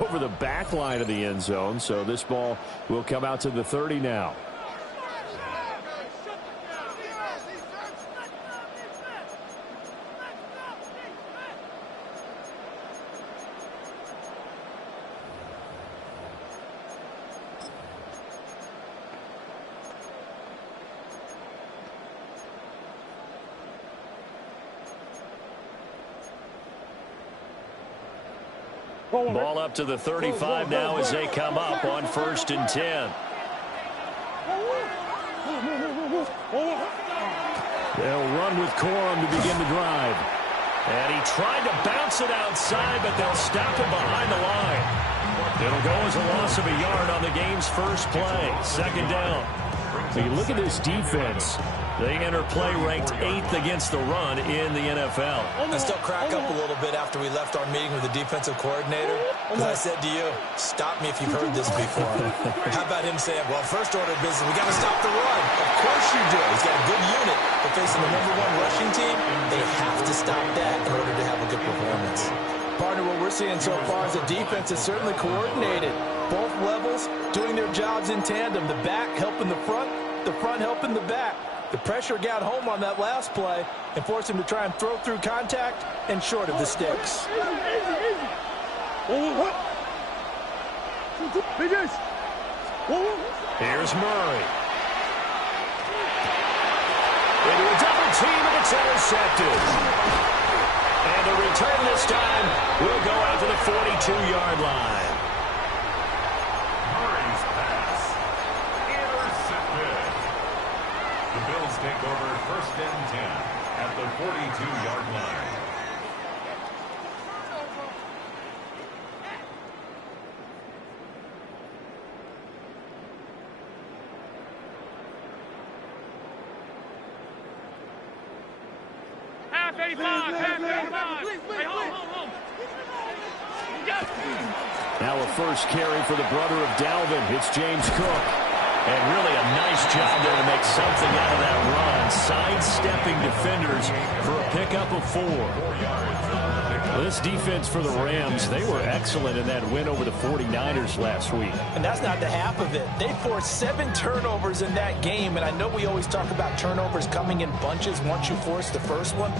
over the back line of the end zone, so this ball will come out to the 30 now. Ball up to the 35 now as they come up on 1st and 10. They'll run with Corum to begin the drive. And he tried to bounce it outside, but they'll stop it behind the line. It'll go as a loss of a yard on the game's first play. 2nd down. When you look at this defense, they enter play ranked 8th against the run in the NFL. I still crack up a little bit after we left our meeting with the defensive coordinator, because I said to you, stop me if you've heard this before. How about him saying, well, first order of business, we got to stop the run. Of course you do. He's got a good unit. They're facing the #1 rushing team. They have to stop that in order to have a good performance. Partner, what we're seeing so far is the defense is certainly coordinated. Both levels doing their jobs in tandem. The back helping the front helping the back. The pressure got home on that last play and forced him to try and throw through contact and short of the sticks. Here's Murray. Into a double team, and it's intercepted. And the return this time will go out to the 42-yard line. Murray's pass. Intercepted. The Bills take over 1st and 10 at the 42-yard line. Now a first carry for the brother of Dalvin. It's James Cook. And really a nice job there to make something out of that run. Sidestepping defenders for a pickup of 4. Well, this defense for the Rams, they were excellent in that win over the 49ers last week. And that's not the half of it. They forced 7 turnovers in that game, and I know we always talk about turnovers coming in bunches once you force the first one,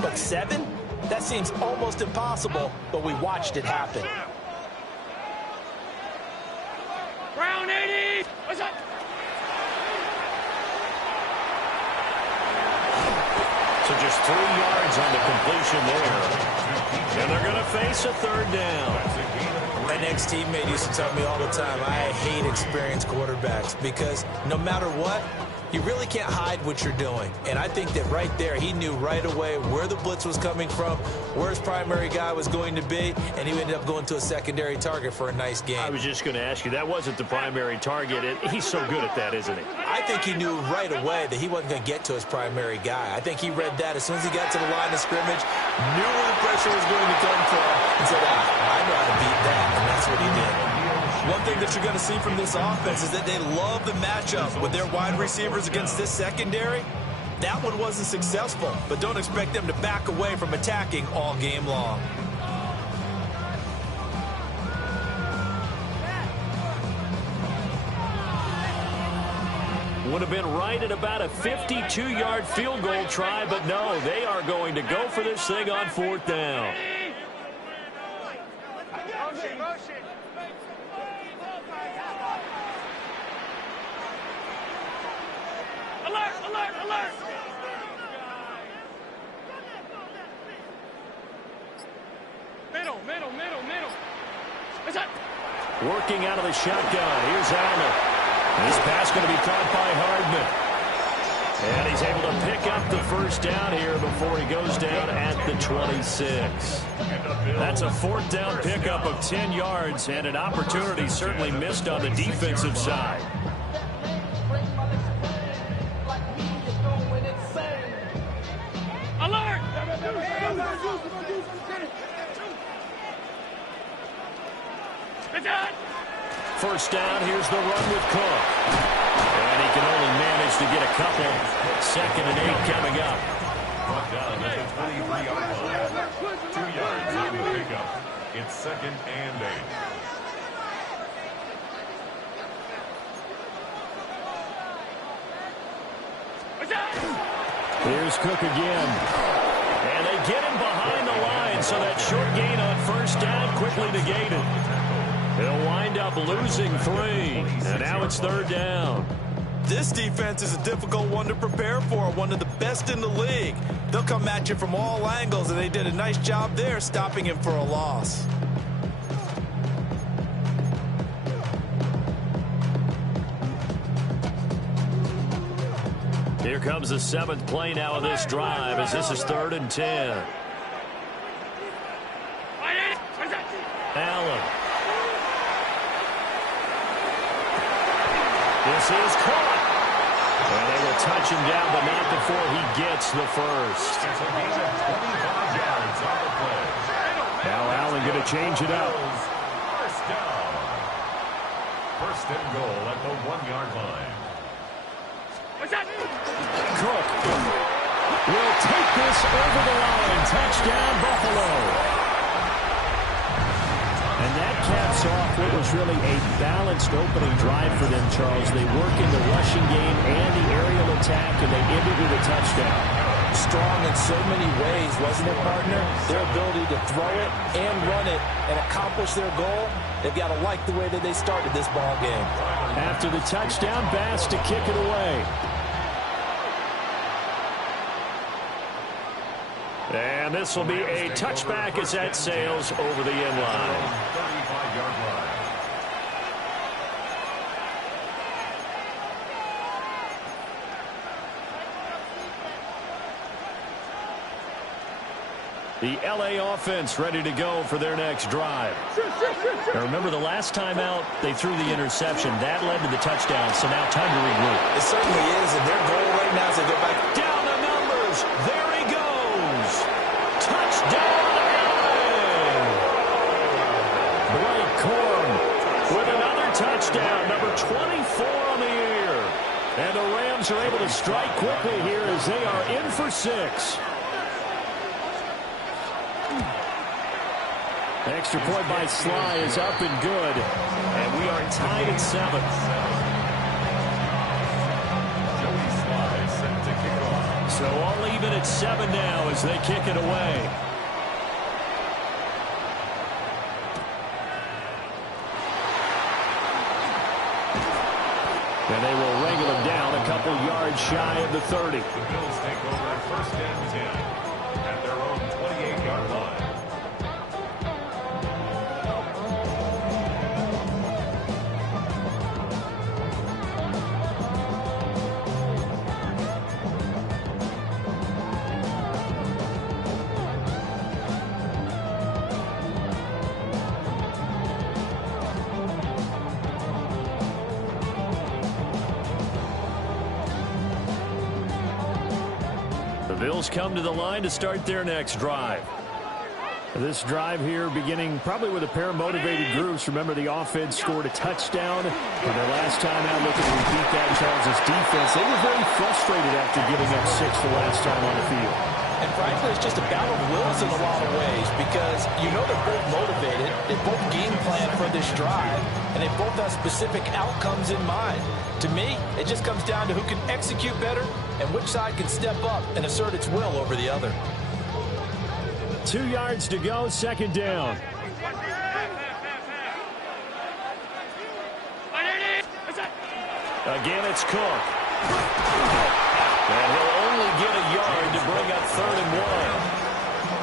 but 7? That seems almost impossible, but we watched it happen. Brown 80! What's up? So just 3 yards on the completion there. And they're going to face a 3rd down. My next teammate used to tell me all the time, I hate experienced quarterbacks because no matter what, you really can't hide what you're doing. And I think that right there, he knew right away where the blitz was coming from, where his primary guy was going to be, and he ended up going to a secondary target for a nice game. I was just going to ask you, that wasn't the primary target. He's so good at that, isn't he? I think he knew right away that he wasn't going to get to his primary guy. I think he read that as soon as he got to the line of scrimmage, knew where the pressure was going to come from, and said, I know how to beat that, and that's what he did. One thing that you're going to see from this offense is that they love the matchup with their wide receivers against this secondary. That one wasn't successful, but don't expect them to back away from attacking all game long. Would have been right at about a 52-yard field goal try, but no, they are going to go for this thing on 4th down. Middle. Working out of the shotgun. Here's Allen. This pass going to be caught by Hardman. And he's able to pick up the 1st down here before he goes down at the 26. That's a 4th down pickup of 10 yards and an opportunity certainly missed on the defensive side. Alert! First down, here's the run with Cook. And he can only manage to get a couple. 2nd and 8 coming up. Brought down at the 23-yard line. 2 yards on the pickup. It's 2nd and 8. Here's Cook again. And they get him behind the line, so that short gain on first down quickly negated. They'll wind up losing 3, and now it's 3rd down. This defense is a difficult one to prepare for, one of the best in the league. They'll come at you from all angles, and they did a nice job there stopping him for a loss. Here comes the 7th play now of this drive, as this is 3rd and 10. Allen. This is caught. And they will touch him down, but not before he gets the first. It's a gain of 25 yards on the play. Now Allen going to change it up. First down. First and goal at the 1-yard line. Cook will take this over the line. Touchdown, Buffalo. And that caps off what was really a balanced opening drive for them, Charles. They work in the rushing game and the aerial attack, and they ended with a touchdown. Strong in so many ways, wasn't it, partner? Their ability to throw it and run it and accomplish their goal, they've got to like the way that they started this ball game. After the touchdown, Bass to kick it away. And this will be a touchback as that sails over the end line. 35-yard line. The LA offense ready to go for their next drive. Now remember, the last time out, they threw the interception. That led to the touchdown, so now time to regroup. It certainly is, and their goal right now is to go back Down the numbers. There he goes. Touchdown, LA. Blake Corum with another touchdown, number 24 on the year. And the Rams are able to strike quickly here as they are in for 6. Extra point by Sly is up and good. And we are tied at 7. Joey Sly set to kick off. So all even at 7 now as they kick it away. And they will wrangle him down a couple yards shy of the 30. The Bills take over first and 10 at their own 28-yard line. Bills come to the line to start their next drive. This drive here beginning probably with a pair of motivated groups. Remember, the offense scored a touchdown. And their last time out, looking to repeat that, Charles' defense, they were very frustrated after giving up 6 the last time on the field. And frankly, it's just a battle of wills in a lot of ways because you know they're both motivated, they both game plan for this drive, and they both have specific outcomes in mind. To me, it just comes down to who can execute better and which side can step up and assert its will over the other. 2 yards to go, second down. Again, it's Cook. And he'll only get a yard to bring up 3rd and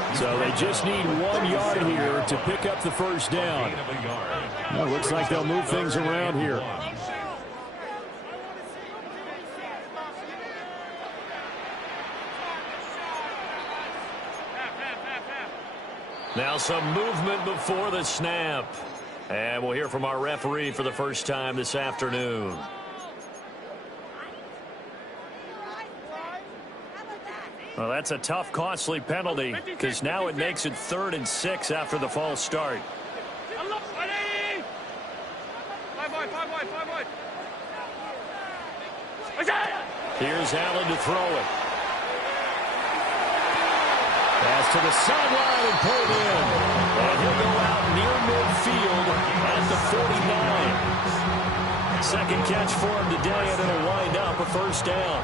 1. So they just need 1 yard here to pick up the first down. Well, looks like they'll move things around here. Now some movement before the snap. And we'll hear from our referee for the first time this afternoon. Well, that's a tough, costly penalty because now it makes it 3rd and 6 after the false start. Here's Allen to throw it. Pass to the sideline and pulled in. And he'll go out near midfield at the 49. Second catch for him today, and it'll wind up a first down.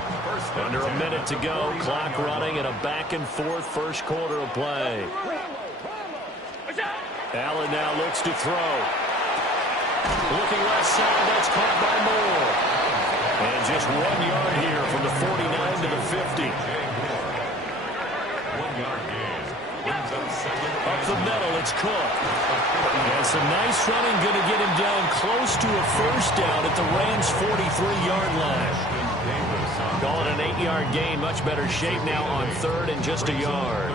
Under a minute to go. Clock running and a back-and-forth first quarter of play. Allen now looks to throw. Looking left side. That's caught by Moore. And just 1 yard here from the 49 to the 50. 1 yard gain. Up the middle, it's Cook. And some nice running, going to get him down close to a first down at the Rams' 43-yard line. Calling an 8-yard gain, much better shape now on third and just a yard.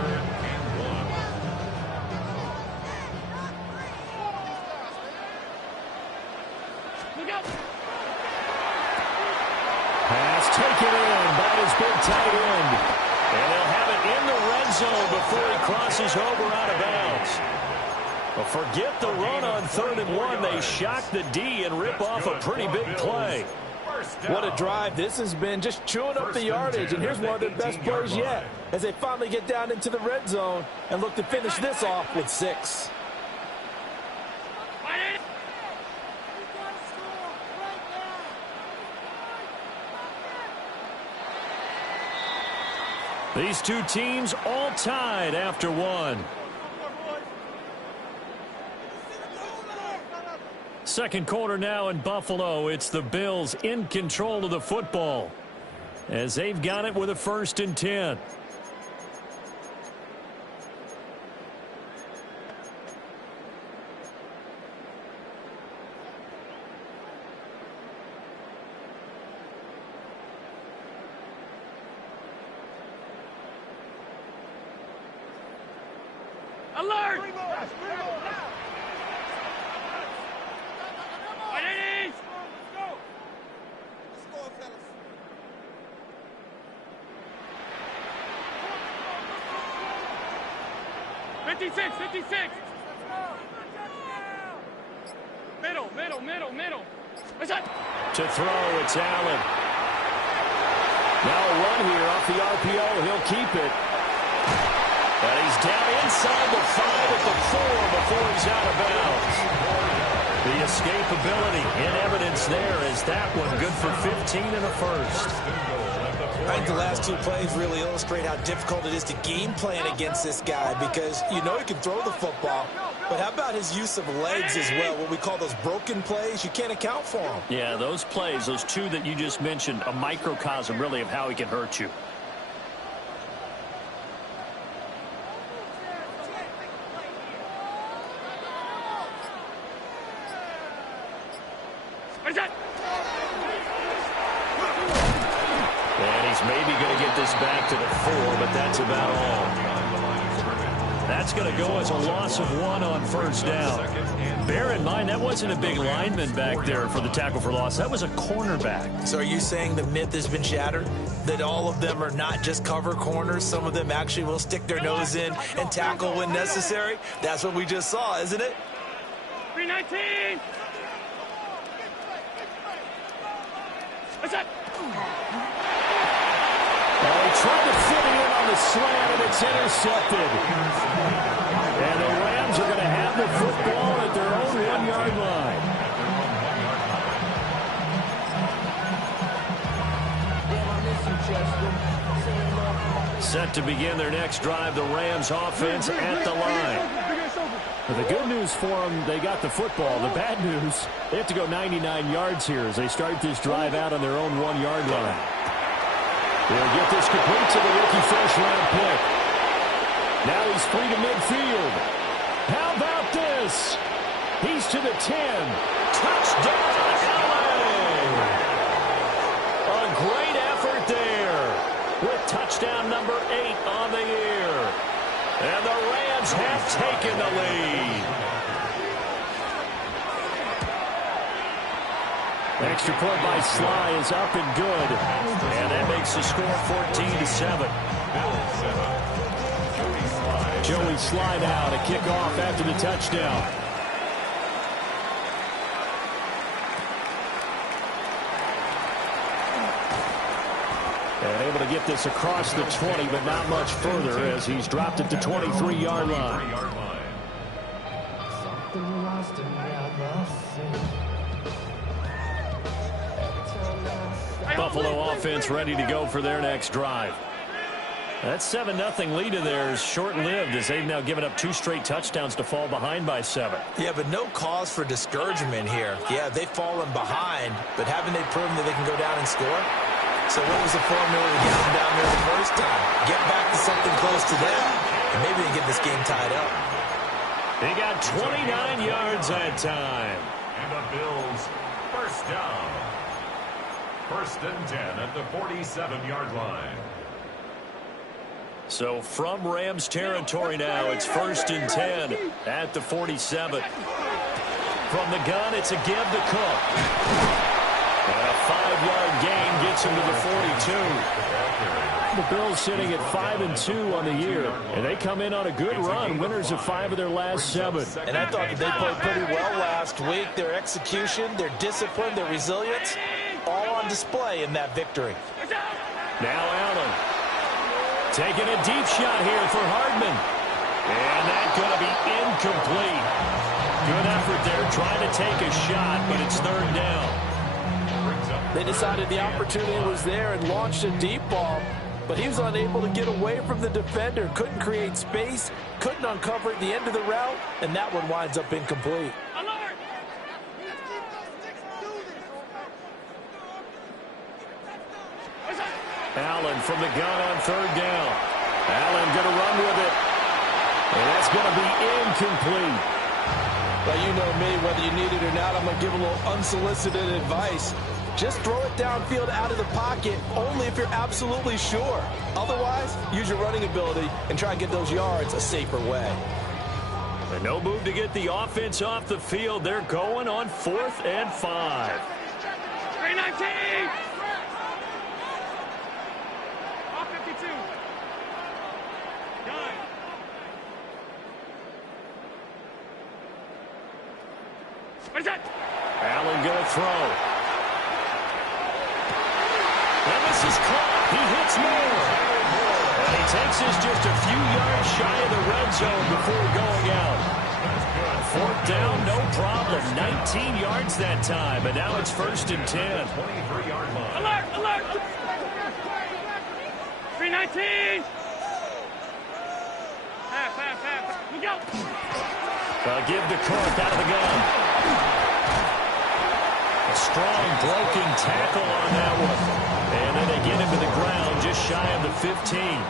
Pass taken in by his big tight end. And they'll have it in the red zone before he crosses over out of bounds. Well, forget the run on 3rd and 1. They shock the D and rip off a pretty big play. What a drive. This has been just chewing up the yardage, and here's one of their best plays yet as they finally get down into the red zone and look to finish this off with 6. These two teams all tied after one. Second quarter now in Buffalo. It's the Bills in control of the football as they've got it with a 1st and 10. Alert! 56, 56. Middle. What's that? To throw, it's Allen. Now a run here off the RPO. He'll keep it. And he's down inside the 5 at the 4 before he's out of bounds. The escapability in evidence there is that one good for 15 and a first. I think the last 2 plays really illustrate how difficult it is to game plan against this guy because you know he can throw the football, but how about his use of legs as well, what we call those broken plays? You can't account for them. Yeah, those plays, those 2 that you just mentioned, a microcosm really of how he can hurt you. What is that? And he's maybe going to get this back to the 4, but that's about all. That's going to go as a loss of 1 on first down. Bear in mind, that wasn't a big lineman back there for the tackle for loss. That was a cornerback. So are you saying the myth has been shattered? That all of them are not just cover corners? Some of them actually will stick their nose in and tackle when necessary? That's what we just saw, isn't it? 319. What's that? Well, he tried to fit it in on the slant, and it's intercepted. And the Rams are going to have the football at their own 1-yard line. Set to begin their next drive, the Rams offense at the line. Well, the good news for them, they got the football. The bad news, they have to go 99 yards here as they start this drive out on their own 1-yard line. They'll get this complete to the rookie first-round pick. Now he's free to midfield. How about this? He's to the 10. Touchdown, LA! A great effort there with touchdown number 8 on the year. And the Rams have taken the lead. Extra point by Sly is up and good. And that makes the score 14-7. Joey Sly now to kick off after the touchdown. And able to get this across the 20, but not much further as he's dropped it to 23-yard line. Hey, Buffalo offense ready to go for their next drive. That 7-0 lead of theirs short-lived as they've now given up 2 straight touchdowns to fall behind by 7. Yeah, but no cause for discouragement here. Yeah, they've fallen behind, but haven't they proven that they can go down and score? So what was the formula to get them down there the first time? Get back to something close to that, and maybe they can get this game tied up. They got 29 yards that time. And the Bills, first down. 1st and 10 at the 47-yard line. So from Rams territory now, it's 1st and 10 at the 47. From the gun, it's a give to Cook. And a 5-yard gain gets him to the 42. The Bills sitting at 5-2 on the year, and they come in on a good run, winners of 5 of their last 7. And I thought that they played pretty well last week. Their execution, their discipline, their resilience, all on display in that victory. Now Allen. Taking a deep shot here for Hardman. And that's going to be incomplete. Good effort there trying to take a shot, but it's 3rd down. They decided the opportunity was there and launched a deep ball, but he was unable to get away from the defender. Couldn't create space, couldn't uncover at the end of the route, and that one winds up incomplete. Allen from the gun on 3rd down. Allen going to run with it. And that's going to be incomplete. Well, you know me, whether you need it or not, I'm going to give a little unsolicited advice. Just throw it downfield out of the pocket, only if you're absolutely sure. Otherwise, use your running ability and try and get those yards a safer way. And no move to get the offense off the field. They're going on 4th and 5. 319! What is that? Allen going to throw. And this is caught. He hits more. And he takes this just a few yards shy of the red zone before going out. 4th down, no problem. 19 yards that time, but now it's 1st and 10. 23-yard line. Alert! Alert! 319! Half. We go! Give to Cook out of the gun. A strong broken tackle on that one. And then they get him to the ground just shy of the 15.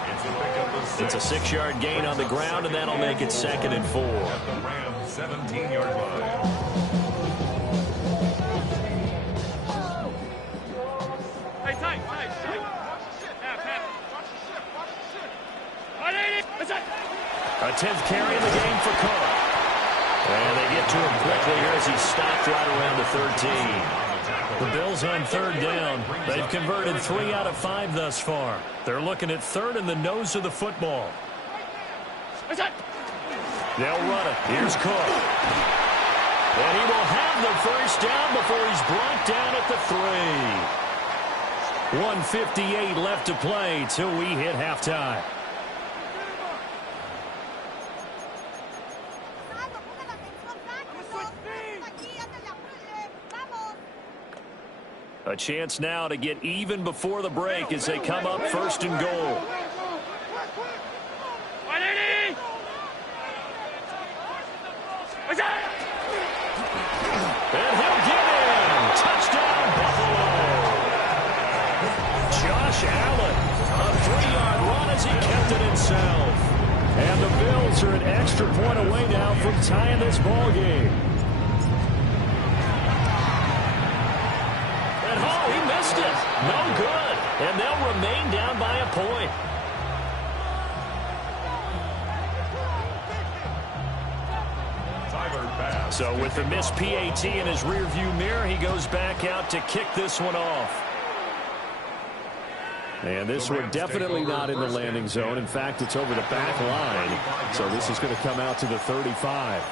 It's a 6-yard gain on the ground, and that'll make it 2nd and 4. At the Rams 17-yard line. Hey, tight. Half. 180! What's that? A 10th carry in the game for Cook. And they get to him quickly here as he's stopped right around the 13. The Bills on 3rd down. They've converted 3 out of 5 thus far. They're looking at 3rd in the nose of the football. What's that? They'll run it. Here's Cook. And he will have the 1st down before he's brought down at the 3. 1:58 left to play till we hit halftime. A chance now to get even before the break as they come up 1st and goal. 180! What's that? And he'll get in. Touchdown, Buffalo. Josh Allen, a 3-yard run as he kept it himself. And the Bills are an extra point away now from tying this ball game. And oh, he missed it. No good. And they'll remain down by a point. So with the missed PAT in his rearview mirror, he goes back out to kick this one off. And this one definitely not in the landing zone. In fact, it's over the back line. So this is going to come out to the 35.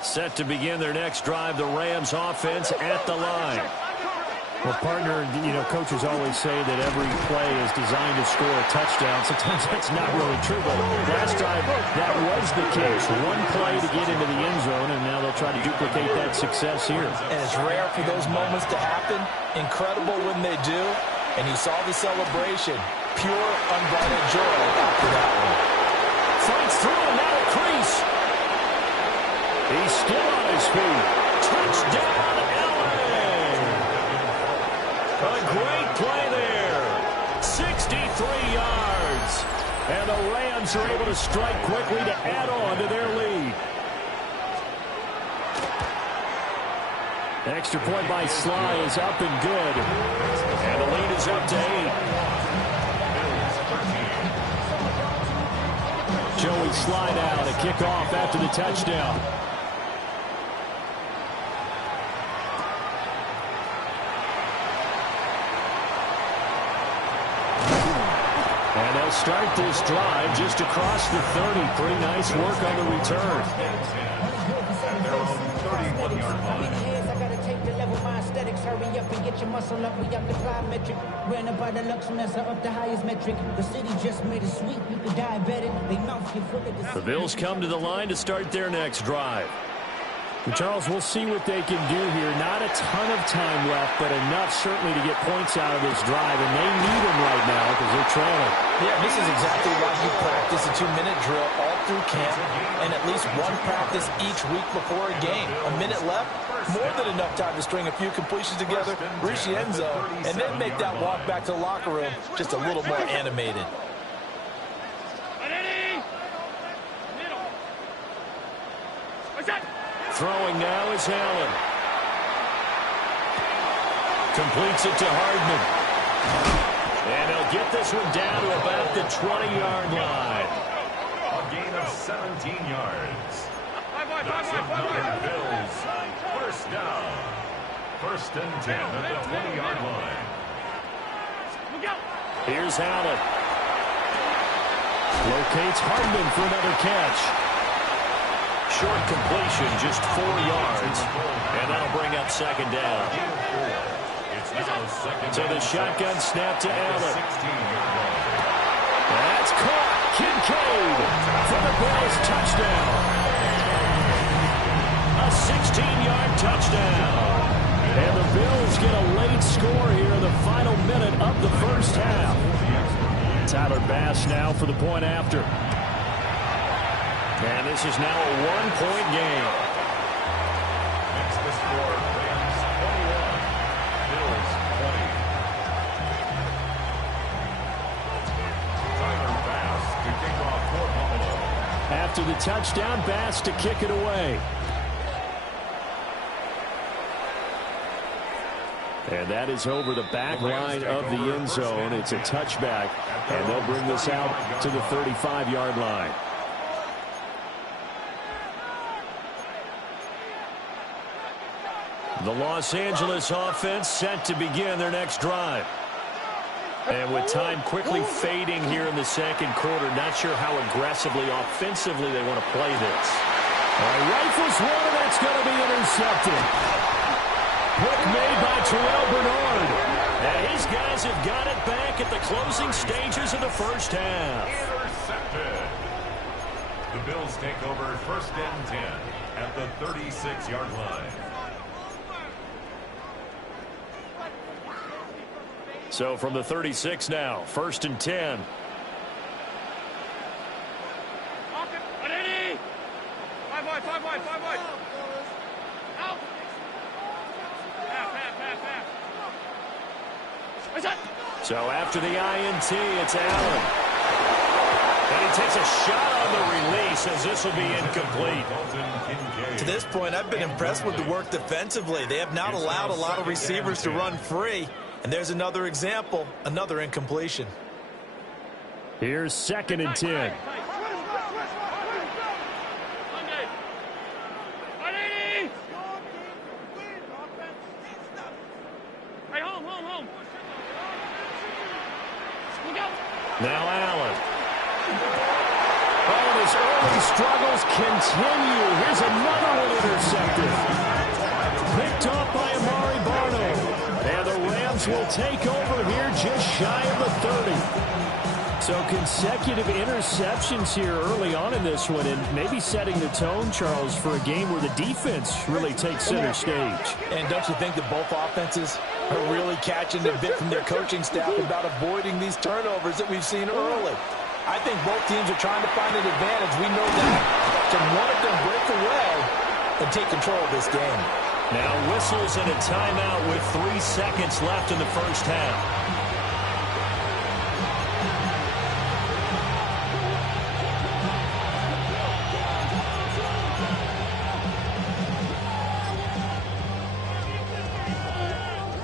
Set to begin their next drive, the Rams offense at the line. Well, partner, coaches always say that every play is designed to score a touchdown. Sometimes that's not really true, but last time that was the case. One play to get into the end zone, and now they'll try to duplicate that success here. And it's rare for those moments to happen. Incredible when they do. And you saw the celebration. Pure, unbridled joy after that one. Fights through and now a crease. He's still on his feet. Touchdown, LA! A great play there. 63 yards. And the Rams are able to strike quickly to add on to their lead. Extra point by Sly is up and good. And the lead is up to 8. Joey Sly now to kick off after the touchdown. And they'll start this drive just across the 30. Pretty nice work on the return. At their own 31-yard line. Hurry up and get your muscle up. We up the plyometric. Ran up by the Lux Mesa up the highest metric. The city just made it sweet. You could diabetic. They mouth get full of the Bills come to the line to start their next drive. And Charles, we'll see what they can do here. Not a ton of time left, but enough certainly to get points out of this drive. And they need them right now because they're trailing. Yeah, this is exactly why you practice a 2-minute drill all through camp and at least one practice each week before a game. A minute left, more than enough time to string a few completions together, reach the end zone, and then make that walk back to the locker room just a little more animated. Throwing now is Allen. Completes it to Hardman. And they'll get this one down to about the 20-yard line. A gain of 17 yards. That's another Bills. First down. First and 10 at the 20-yard line. Here's Allen. Locates Hardman for another catch. Short completion, just 4 yards. And that'll bring up second down. So the shotgun snap to Allen. That's caught. Kincaid for the Bills touchdown. A 16-yard touchdown. And the Bills get a late score here in the final minute of the first half. Tyler Bass now for the point after. And this is now a one-point game. Next the score, Rams 21, Bills 20. Tyler Bass to kick off for Buffalo. After the touchdown, Bass to kick it away. And that is over the back line of the end zone. It's a touchback, and they'll bring this out to the 35-yard line. The Los Angeles offense set to begin their next drive. And with time quickly fading here in the second quarter, not sure how aggressively, offensively they want to play this. Rifles one, and that's going to be intercepted. Pick made by Terrell Bernard. And his guys have got it back at the closing stages of the first half. Intercepted. The Bills take over first and 10 at the 36-yard line. So from the 36 now, first and 10. Five wide. Out. Pass. So after the INT, it's Allen. And he takes a shot on the release as this will be incomplete. To this point, I've been impressed with the work defensively. They have not allowed a lot of receivers to run free. And there's another example, another incompletion. Here's second and 10. Now Allen. Oh, his early struggles continue. Here's another one intercepted. Picked off by Amari Barno. And the will take over here just shy of the 30. So consecutive interceptions here early on in this one, and maybe setting the tone, Charles, for a game where the defense really takes center stage. And don't you think that both offenses are really catching a bit from their coaching staff about avoiding these turnovers that we've seen early? I think both teams are trying to find an advantage. We know that. Can one of them break away and take control of this game? Now whistles and a timeout with 3 seconds left in the first half.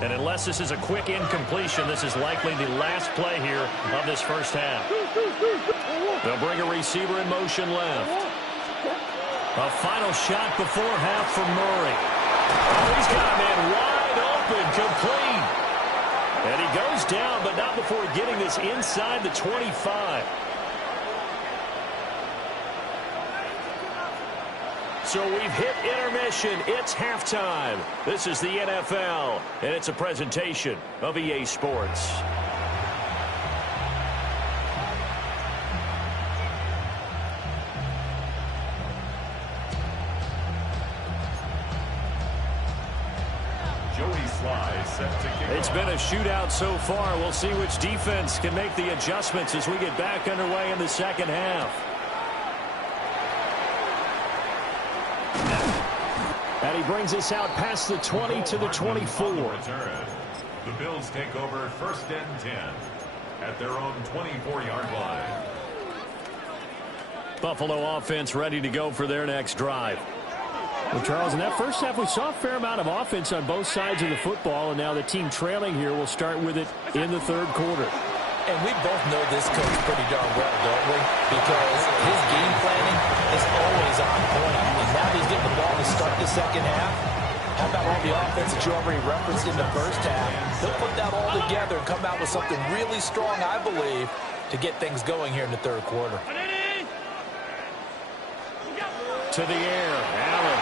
And unless this is a quick incompletion, this is likely the last play here of this first half. They'll bring a receiver in motion left. A final shot before half for Murray. Oh, he's got a man wide open, complete. And he goes down, but not before getting this inside the 25. So we've hit intermission. It's halftime. This is the NFL, and it's a presentation of EA Sports. Joey Sly set to kick It's been a shootout so far. We'll see which defense can make the adjustments as we get back underway in the second half. And he brings us out past the 20 to the 24. The Bills take over 1st and 10 at their own 24-yard line. Buffalo offense ready to go for their next drive. Well, Charles, in that first half, we saw a fair amount of offense on both sides of the football, and now the team trailing here will start with it in the third quarter. And we both know this coach pretty darn well, don't we? Because his game planning is always on point. And now he's getting the ball to start the second half. How about all the offense that you already referenced in the first half? He'll put that all together and come out with something really strong, I believe, to get things going here in the third quarter. To the air, Allen.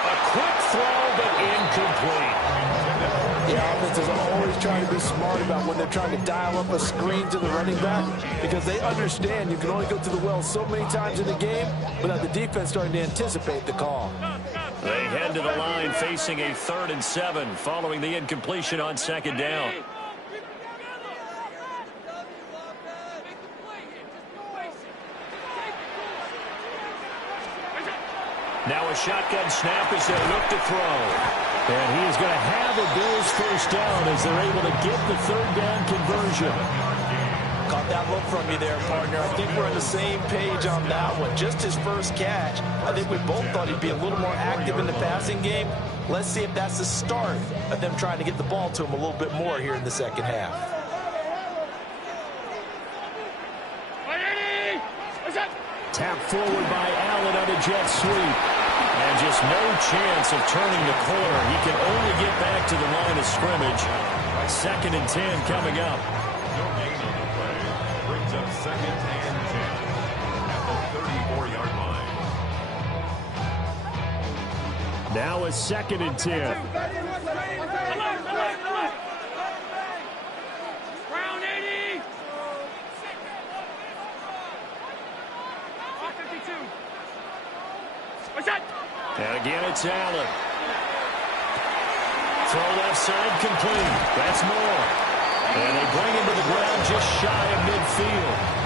A quick throw, but incomplete. The offense is always trying to be smart about when they're trying to dial up a screen to the running back, because they understand you can only go to the well so many times in the game without the defense starting to anticipate the call. They head to the line facing a 3rd and 7 following the incompletion on second down. Now a shotgun snap as they look to throw. And he is going to have a Bills first down as they're able to get the 3rd down conversion. Caught that look from you there, partner. I think we're on the same page on that one. Just his first catch. I think we both thought he'd be a little more active in the passing game. Let's see if that's the start of them trying to get the ball to him a little bit more here in the second half. Tap forward by Allen on a jet sweep. And just no chance of turning the corner. He can only get back to the line of scrimmage. 2nd and 10 coming up. No gain on the play. Brings up 2nd and 10 at the 34-yard line. Now a 2nd and 10. And again, it's Allen. Throw left side complete. That's Moore. And they bring him to the ground just shy of midfield.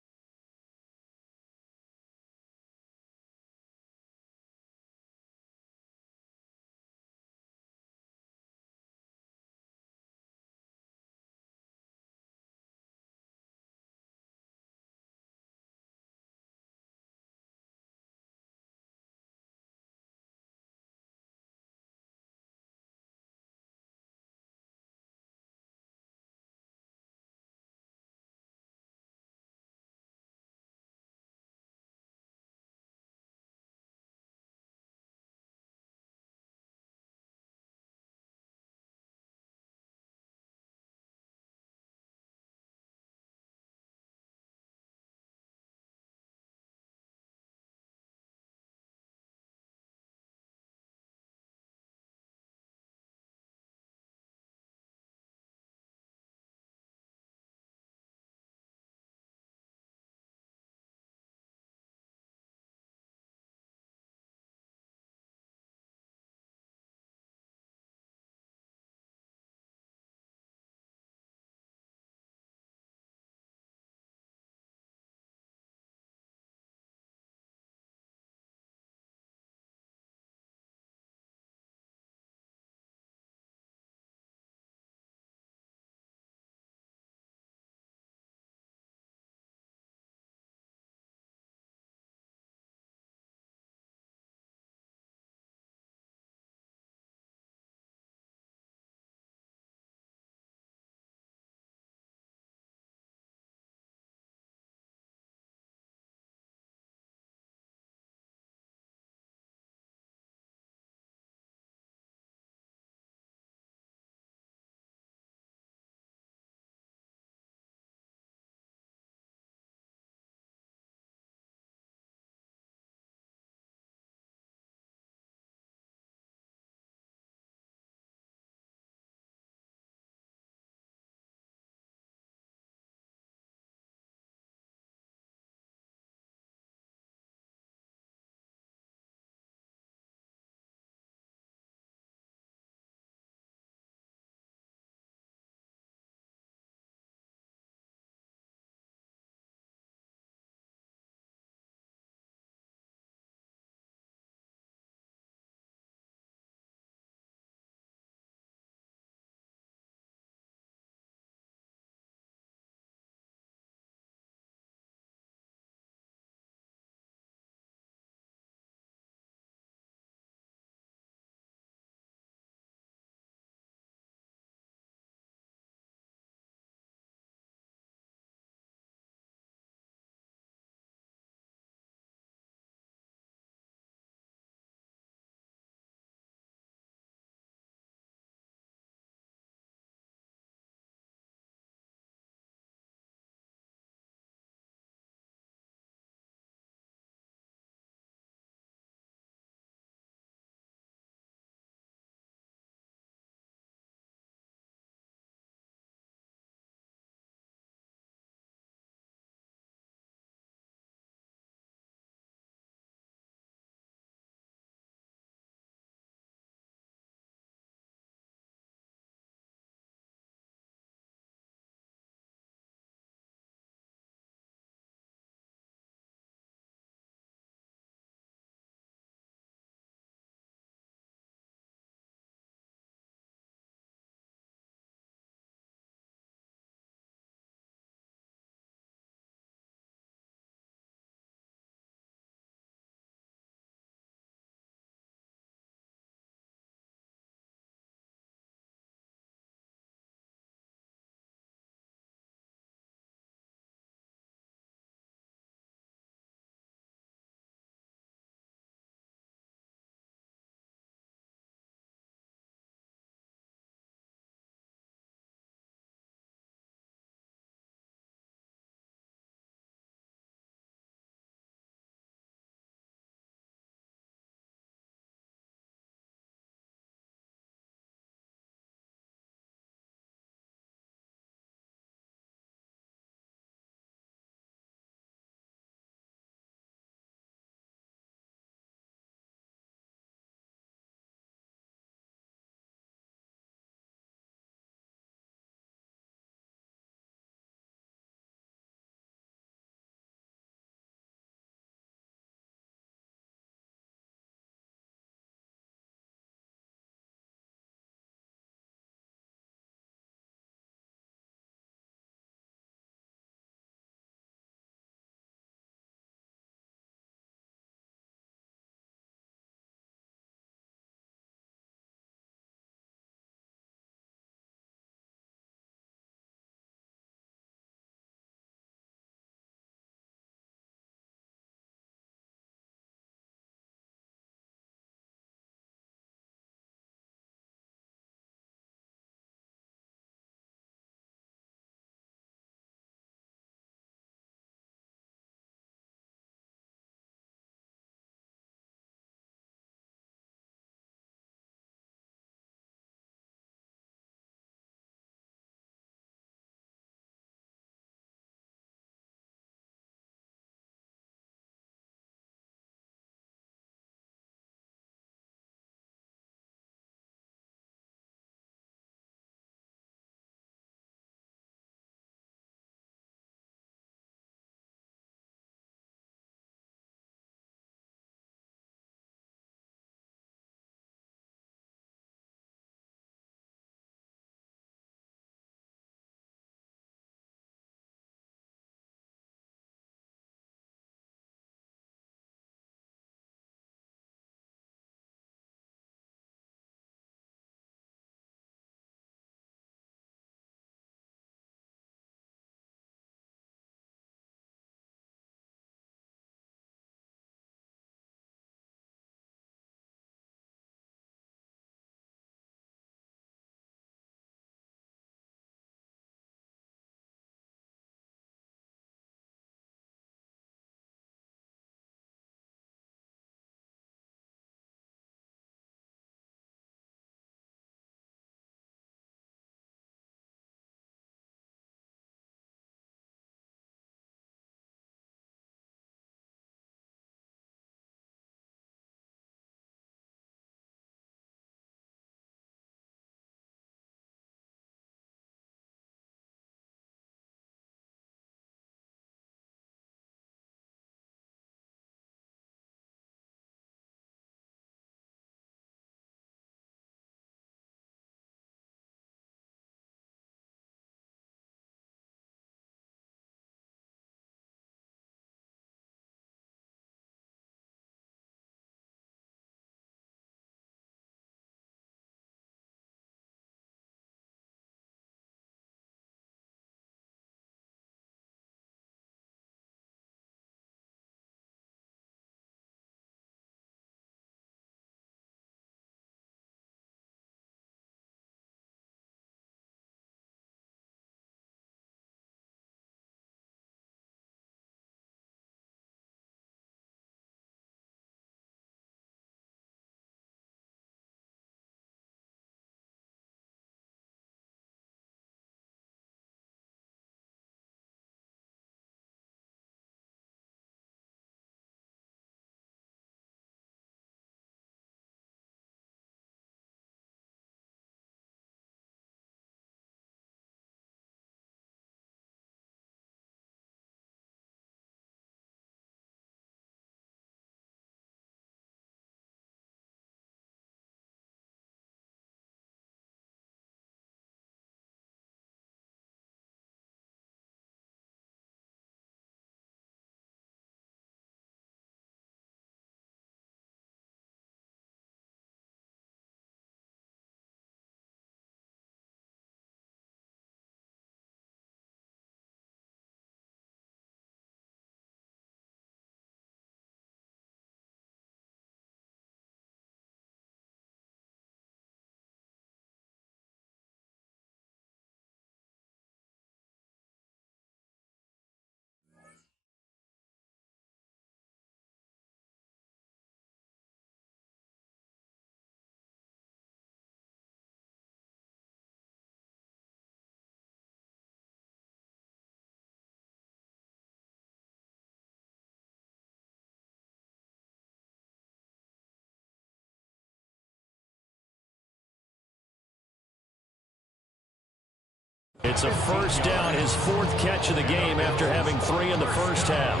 It's a first down, his 4th catch of the game after having 3 in the first half.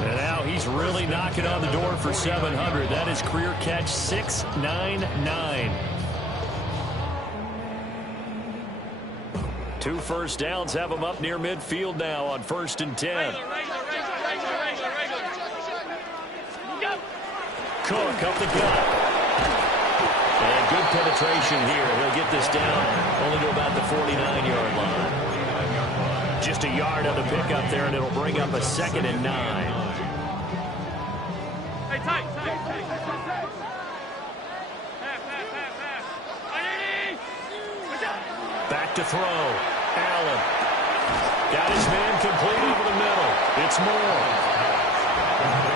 And now he's really knocking on the door for 700. That is career catch 699. 2 first downs have him up near midfield now on 1st and 10. Cook up the gut. And good penetration here. He'll get this down only to about the 49-yard line. Just a yard on the pickup there, and it'll bring up a 2nd and 9. Hey, tight. Back to throw. Allen. Got his man complete over the middle. It's Moore.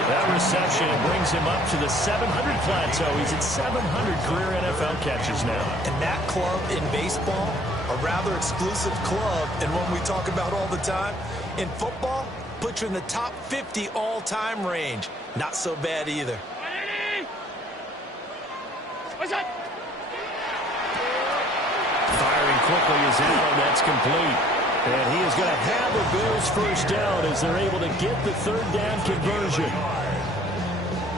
That reception brings him up to the 700 plateau. He's at 700 career NFL catches now. And that club in baseball, a rather exclusive club, and one we talk about all the time. In football, puts you in the top 50 all-time range. Not so bad either. Firing quickly is Allen. That's complete. And he is going to have the Bills first down as they're able to get the 3rd down conversion.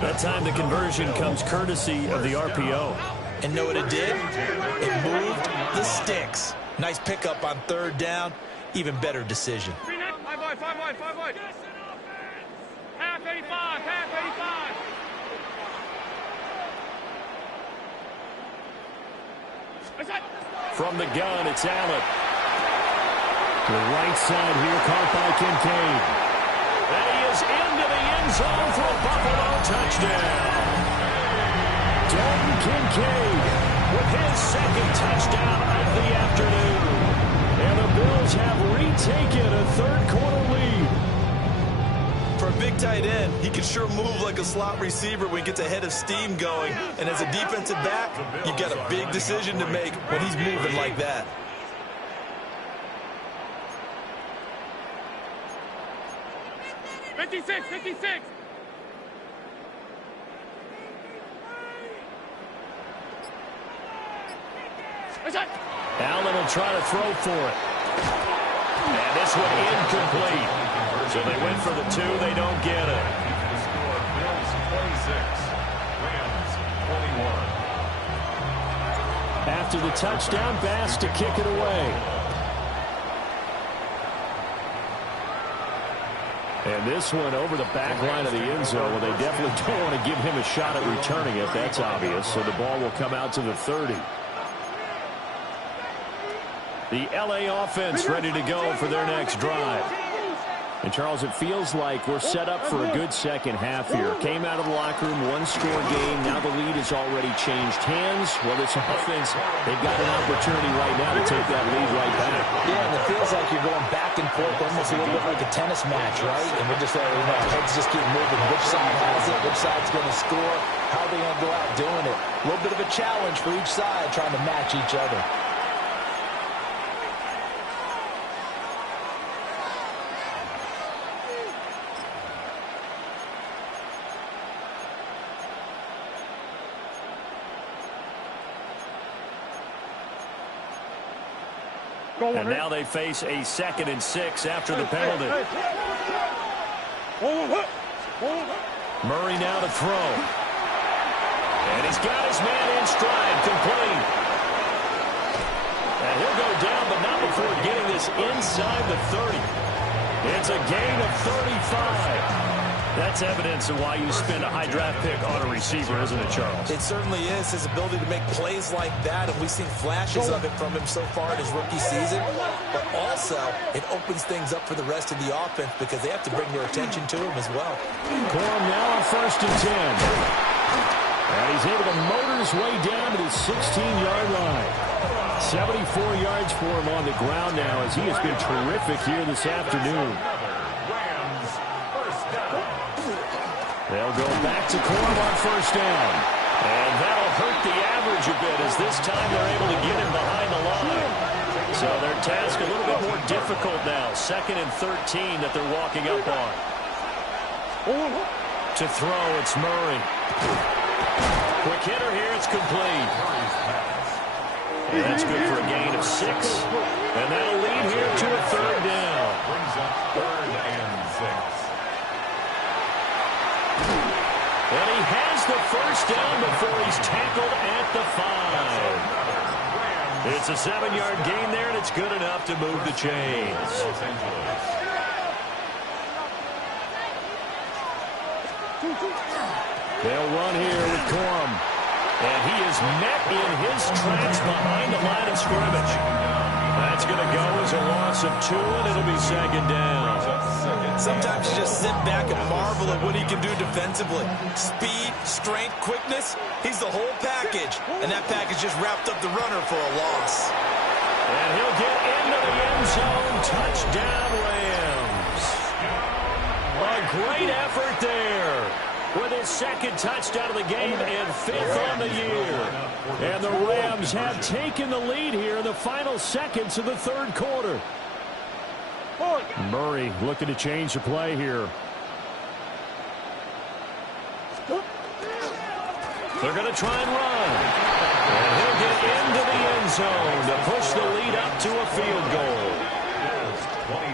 That time the conversion comes courtesy of the RPO. And know what it did? It moved the sticks. Nice pickup on 3rd down. Even better decision. 5 wide. Half 85. From the gun, it's Allen. To the right side here, caught by Kincaid. And he is into the end zone for a Buffalo touchdown. Dalton Kincaid with his 2nd touchdown of the afternoon. And the Bills have retaken a 3rd-quarter lead. For a big tight end, he can sure move like a slot receiver when he gets a head of steam going. And as a defensive back, you've got a big decision to make when he's moving like that. Allen will try to throw for it. And this one incomplete. So they went for the 2. They don't get it. Score Bills 26, Rams 21. After the touchdown, Bass to kick it away. And this one over the back line of the end zone. Well, they definitely don't want to give him a shot at returning it. That's obvious. So the ball will come out to the 30. The L.A. offense ready to go for their next drive. And, Charles, it feels like we're set up for a good second half here. Came out of the locker room, 1-score game. Now the lead has already changed hands. Well, this offense, they've got an opportunity right now to take that lead right back. Yeah, and it feels like you're going back and forth, almost a little bit like a tennis match, right? And we're just, heads just keep moving. Which side has it? Which side's going to score? How are they going to go out doing it? A little bit of a challenge for each side, trying to match each other. And now they face a 2nd and 6 after the penalty. Murray now to throw. And he's got his man in stride, complete. And he'll go down, but not before getting this inside the 30. It's a gain of 35. That's evidence of why you spend a high draft pick on a receiver, isn't it, Charles? It certainly is. His ability to make plays like that, and we've seen flashes of it from him so far in his rookie season. But also, it opens things up for the rest of the offense because they have to bring their attention to him as well. Corum now on 1st and 10. And he's able to motor his way down to the 16-yard line. 74 yards for him on the ground now as he has been terrific here this afternoon. They'll go back to Corum on 1st down. And that'll hurt the average a bit as this time they're able to get him behind the line. So their task a little bit more difficult now. 2nd and 13 that they're walking up on. To throw, it's Murray. Quick hitter here, it's complete. And that's good for a gain of 6. And that'll lead here to a 3rd down. Brings up 3rd and 6. And he has the first down before he's tackled at the 5. It's a 7-yard gain there, and it's good enough to move the chains. They'll run here with Corum. And he is met in his tracks behind the line of scrimmage. That's going to go as a loss of 2, and it'll be 2nd down. Sometimes you just sit back and marvel at what he can do defensively. Speed, strength, quickness, he's the whole package. And that package just wrapped up the runner for a loss. And he'll get into the end zone. Touchdown, Rams. A great effort there with his 2nd touchdown of the game and 5th on the year. And the Rams have taken the lead here in the final seconds of the 3rd quarter. Murray looking to change the play here. They're going to try and run. And he'll get into the end zone to push the lead up to a field goal.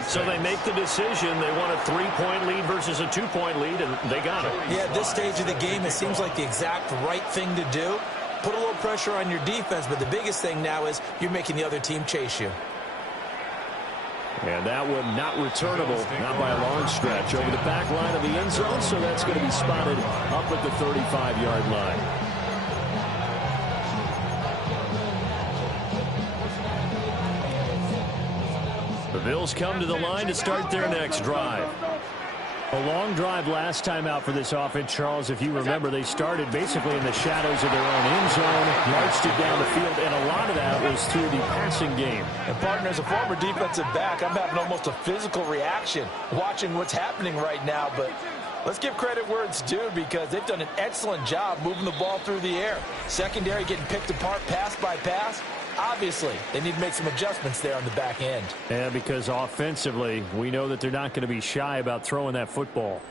So they make the decision. They want a 3-point lead versus a 2-point lead, and they got it. Yeah, at this stage of the game, it seems like the exact right thing to do. Put a little pressure on your defense, but the biggest thing now is you're making the other team chase you. And that one not returnable, not by a long stretch, over the back line of the end zone, so that's going to be spotted up at the 35-yard line. The Bills come to the line to start their next drive. A long drive last time out for this offense, Charles. If you remember, they started basically in the shadows of their own end zone, marched it down the field, and a lot of that was through the passing game. And, partner, as a former defensive back, I'm having almost a physical reaction watching what's happening right now. But let's give credit where it's due because they've done an excellent job moving the ball through the air. Secondary getting picked apart pass by pass. Obviously, they need to make some adjustments there on the back end. Yeah, because offensively, we know that they're not going to be shy about throwing that football.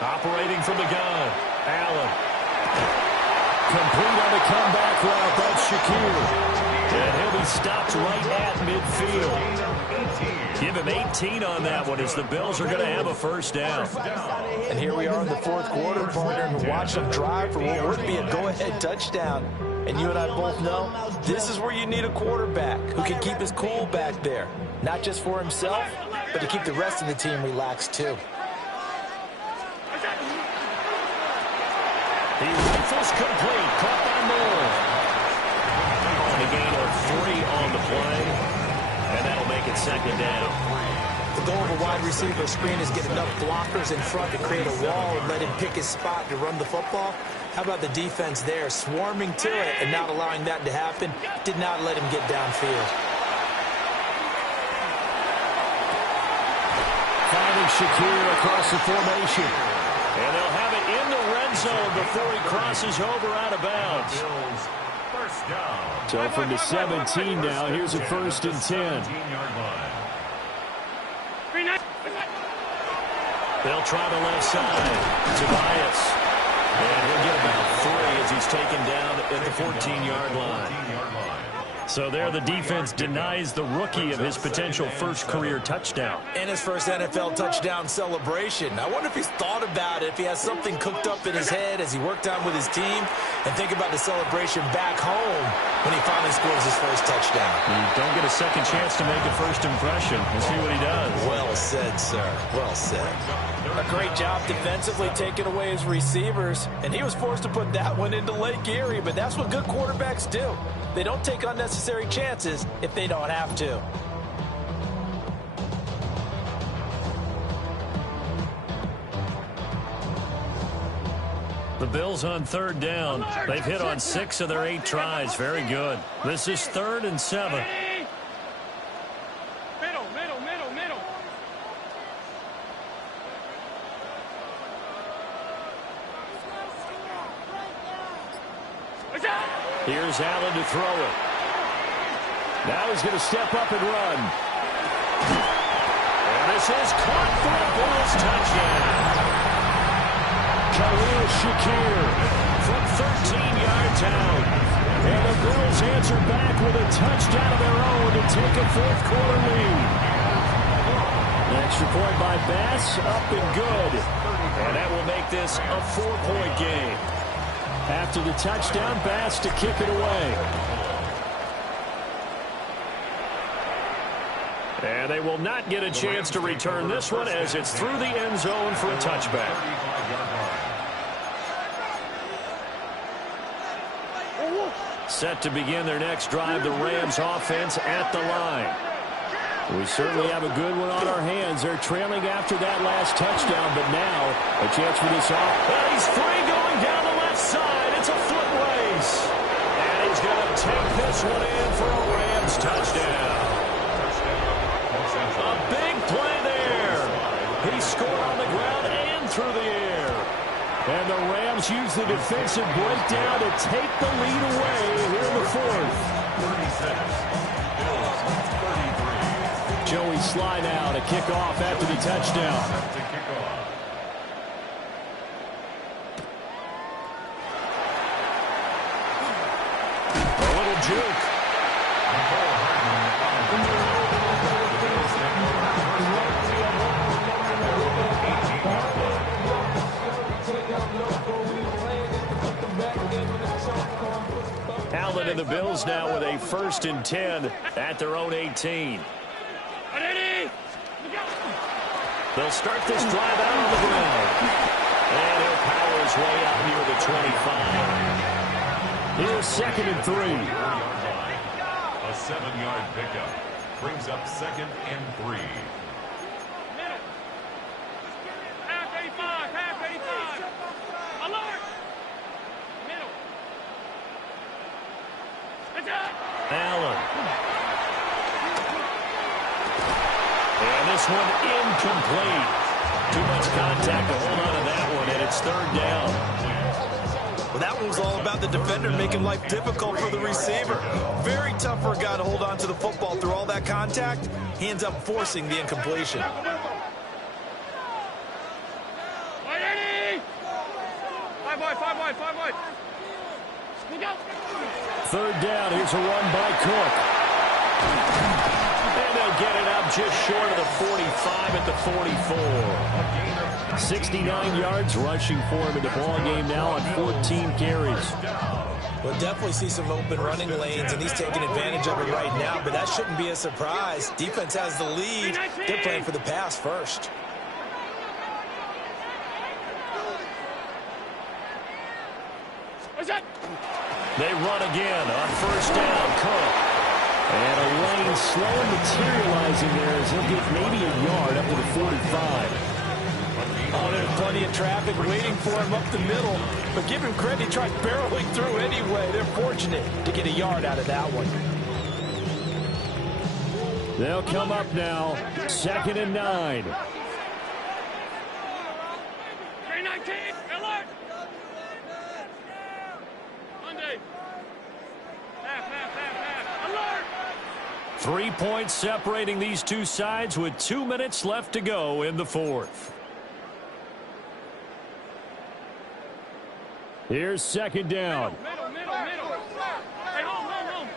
Operating from the gun, Allen. Complete on the comeback route. That's Shakir. And he'll be stopped right at midfield. Give him 18 on that one as the Bills are going to have a first down. And here we are in the 4th quarter, partner, and watch them drive for what would be a go-ahead touchdown. And you and I both know this is where you need a quarterback who can keep his cool back there. Not just for himself, but to keep the rest of the team relaxed too. He rifles complete, caught by Moore. And a gain of 3 on the play, and that'll make it 2nd down. The goal of a wide receiver screen is get enough blockers in front to create a wall and let him pick his spot to run the football. How about the defense there, swarming to it and not allowing that to happen? Did not let him get downfield. Finding Shakir across the formation. And they'll have it in the red zone before he crosses over out of bounds. So from the 17 now, here's a 1st and 10. They'll try the left side. Tobias. And he'll get about 3 as he's taken down at the 14-yard line. So there the defense denies the rookie of his potential first career touchdown. And his first NFL touchdown celebration. I wonder if he's thought about it, if he has something cooked up in his head as he worked on with his team, and think about the celebration back home when he finally scores his first touchdown. You don't get a second chance to make a first impression. Let's see what he does. Well said, sir. Well said. A great job defensively taking away his receivers, and he was forced to put that one into Lake Erie, but that's what good quarterbacks do. They don't take unnecessary chances if they don't have to. The Bills on third down. They've hit on 6 of their 8 tries. Very good. This is 3rd and 7. Middle. Here's Allen to throw it. Now he's going to step up and run. And this is caught for a Bills touchdown. Khalil Shakir from 13 yards out. And the Bills answer back with a touchdown of their own to take a 4th quarter lead. An extra point by Bass, up and good. And that will make this a 4-point game. After the touchdown, Bass to kick it away. And they will not get a chance to return this one as it's through the end zone for a touchback. Set to begin their next drive, the Rams offense at the line. We certainly have a good one on our hands. They're trailing after that last touchdown, but now a chance for this off. And he's free going down the left side. It's a foot race. And he's going to take this one in for a Rams touchdown. A big play there. He scored on the ground and through the air. And the Rams use the defensive breakdown to take the lead away here in the 4th. Joey Sly now to kick off after the touchdown. A little juke. Allen and the Bills now with a 1st and 10 at their own 18. They'll start this drive out on the ground. And he'll power his way out near the 25. Here's 2nd and 3. A 7-yard pickup brings up 2nd and 3. Half 85. Alert. Middle. Allen. And this one incomplete. Too much contact to hold on to that one, and it's 3rd down. Well, that one was all about the defender making life difficult for the receiver. Very tough for a guy to hold on to the football through all that contact. He ends up forcing the incompletion. 5 wide. Look out. 3rd down. Here's a run by Cook. And they'll get it up just short of the 45 at the 44. 69 yards rushing for him in the ball game now on 14 carries. We'll definitely see some open running lanes, and he's taking advantage of it right now, but that shouldn't be a surprise. Defense has the lead. They're playing for the pass first. They run again on 1st down. Cook. And a lane slow materializing there as he'll get maybe a yard up to the 45. Oh, there's plenty of traffic waiting for him up the middle. But give him credit, he tried barreling through anyway. They're fortunate to get a yard out of that one. They'll come up now. 2nd and 9. 319. Alert. Monday. Half. Alert. 3 points separating these two sides with 2 minutes left to go in the 4th. Here's 2nd down. Middle. Hey, home.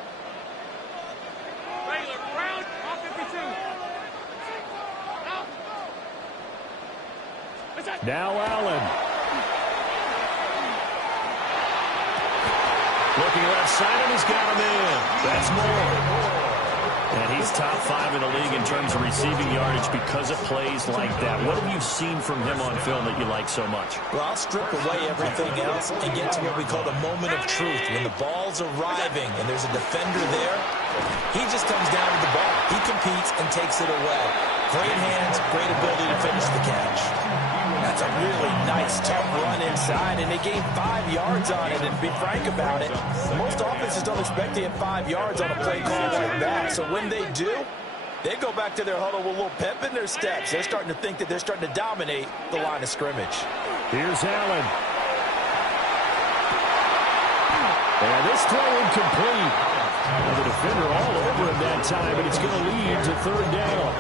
Baylor, ground, off 52. Now Allen. Looking left side, and he's got him in. That's more. And he's top 5 in the league in terms of receiving yardage because of plays like that. What have you seen from him on film that you like so much? Well, I'll strip away everything else and get to what we call the moment of truth. When the ball's arriving and there's a defender there, he just comes down with the ball. He competes and takes it away. Great hands, great ability to finish the catch. That's a really nice, tough run inside, and they gained 5 yards on it. And to be frank about it, most offenses don't expect to get 5 yards on a play call like that. So when they do, they go back to their huddle with a little pep in their steps. They're starting to think that they're starting to dominate the line of scrimmage. Here's Allen. And this throw incomplete. Now the defender all over him that time, but it's going to lead to 3rd down.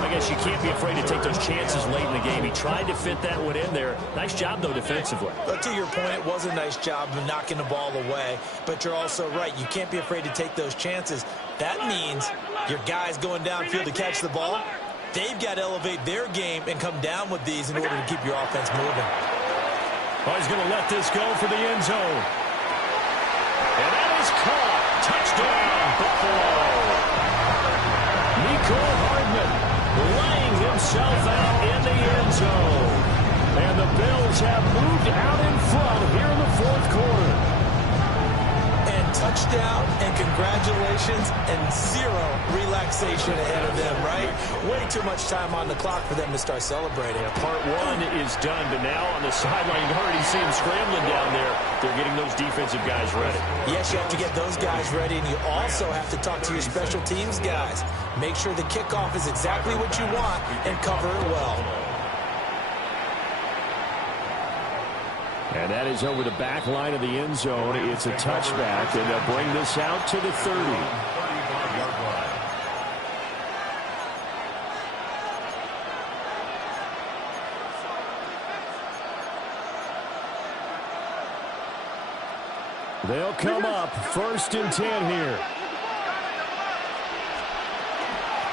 I guess you can't be afraid to take those chances late in the game. He tried to fit that one in there. Nice job, though, defensively. But to your point, it was a nice job of knocking the ball away. But you're also right. You can't be afraid to take those chances. That means your guys going downfield to catch the ball, they've got to elevate their game and come down with these in order to keep your offense moving. Oh, he's going to let this go for the end zone. And that is caught. Touchdown, Buffalo. Mecole Hardman laying himself out in the end zone. And the Bills have moved out in front here in the 4th quarter. And touchdown and congratulations and 0 relaxation ahead of them, right? Way too much time on the clock for them to start celebrating. Yeah, part 1 is done, but now on the sideline, you already see them scrambling down there. They're getting those defensive guys ready. Yes, you have to get those guys ready, and you also have to talk to your special teams guys. Make sure the kickoff is exactly what you want and cover it well. And that is over the back line of the end zone. It's a touchback, and they'll bring this out to the 30. 35-yard line. They'll come up 1st and 10 here.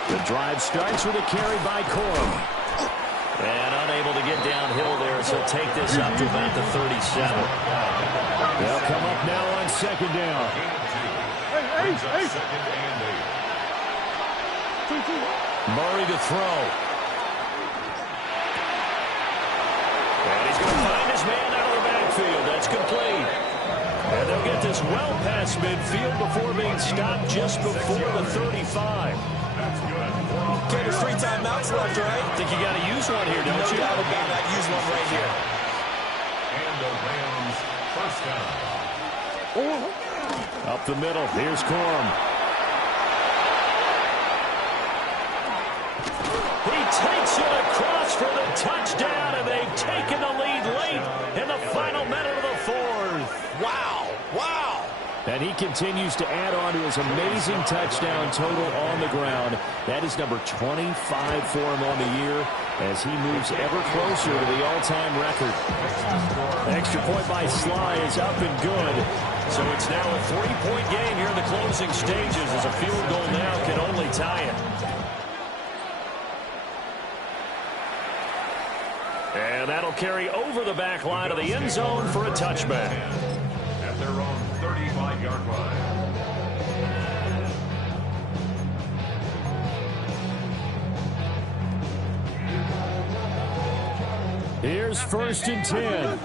The drive starts with a carry by Corum. And unable to get downhill there, so take this up to about the 37. They'll come up now on 2nd down. Murray to throw. And he's going to find his man out of the backfield. That's complete. And they'll get this well past midfield before being stopped just before the 35. Okay, there's 3 timeouts left, right? I think you got to use one here, don't you? No doubt about it. I'd use one right here. And the Rams first down. Up the middle. Here's Corum. He takes it across for the touchdown, and they've taken the lead late in the final minute of the 4th. Wow. Wow. And he continues to add on to his amazing touchdown total on the ground. That is number 25 for him on the year as he moves ever closer to the all-time record. Extra point by Sly is up and good. So it's now a 3-point game here in the closing stages as a field goal now can only tie it. And that'll carry over the back line of the end zone for a touchback. At their own 35-yard line. Here's 1st and 10.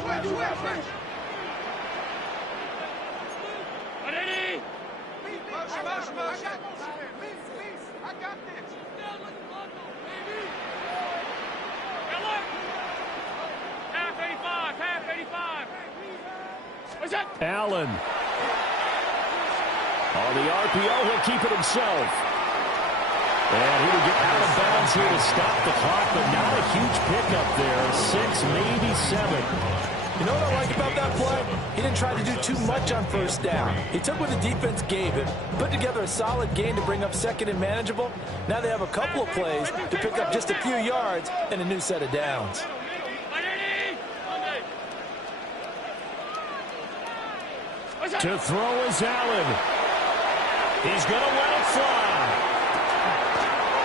Allen. On the RPO, he'll keep it himself. And he will get out of bounds here to stop the clock, but not a huge pickup there. 6, maybe 7. You know what I like about that play? He didn't try to do too much on 1st down. He took what the defense gave him, put together a solid gain to bring up 2nd and manageable. Now they have a couple of plays to pick up just a few yards and a new set of downs. To throw is Allen. He's going to let it fly.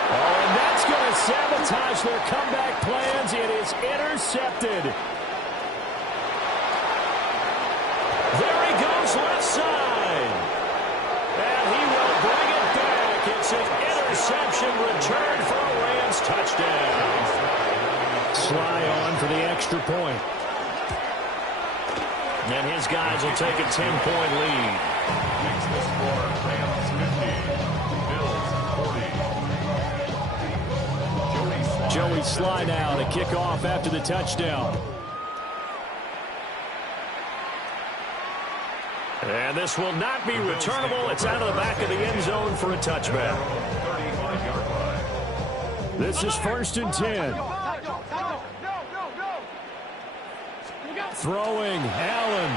Oh, and that's going to sabotage their comeback plans. It is intercepted. There he goes left side. And he will bring it back. It's an interception return for a Rams touchdown. Sly on for the extra point. And his guys will take a 10-point lead. Makes the score Rams 50, Bills 40. Joey Sly now to kick off after the touchdown. And this will not be returnable. It's out of the back of the end zone for a touchback. This is 1st and 10. Throwing, Allen.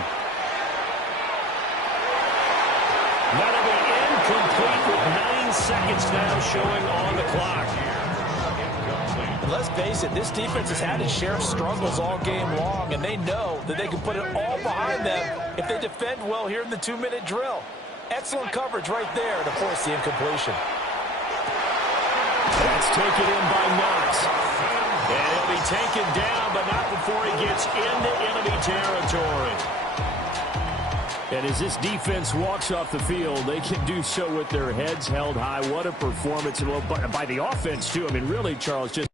That'll be incomplete with 9 seconds now showing on the clock. And let's face it, this defense has had its share of struggles all game long, and they know that they can put it all behind them if they defend well here in the 2-minute drill. Excellent coverage right there to force the incompletion. That's taken in by Knox. And he'll be taken down, but not before he gets into enemy territory. And as this defense walks off the field, they can do so with their heads held high. What a performance by the offense, too. I mean, really, Charles, just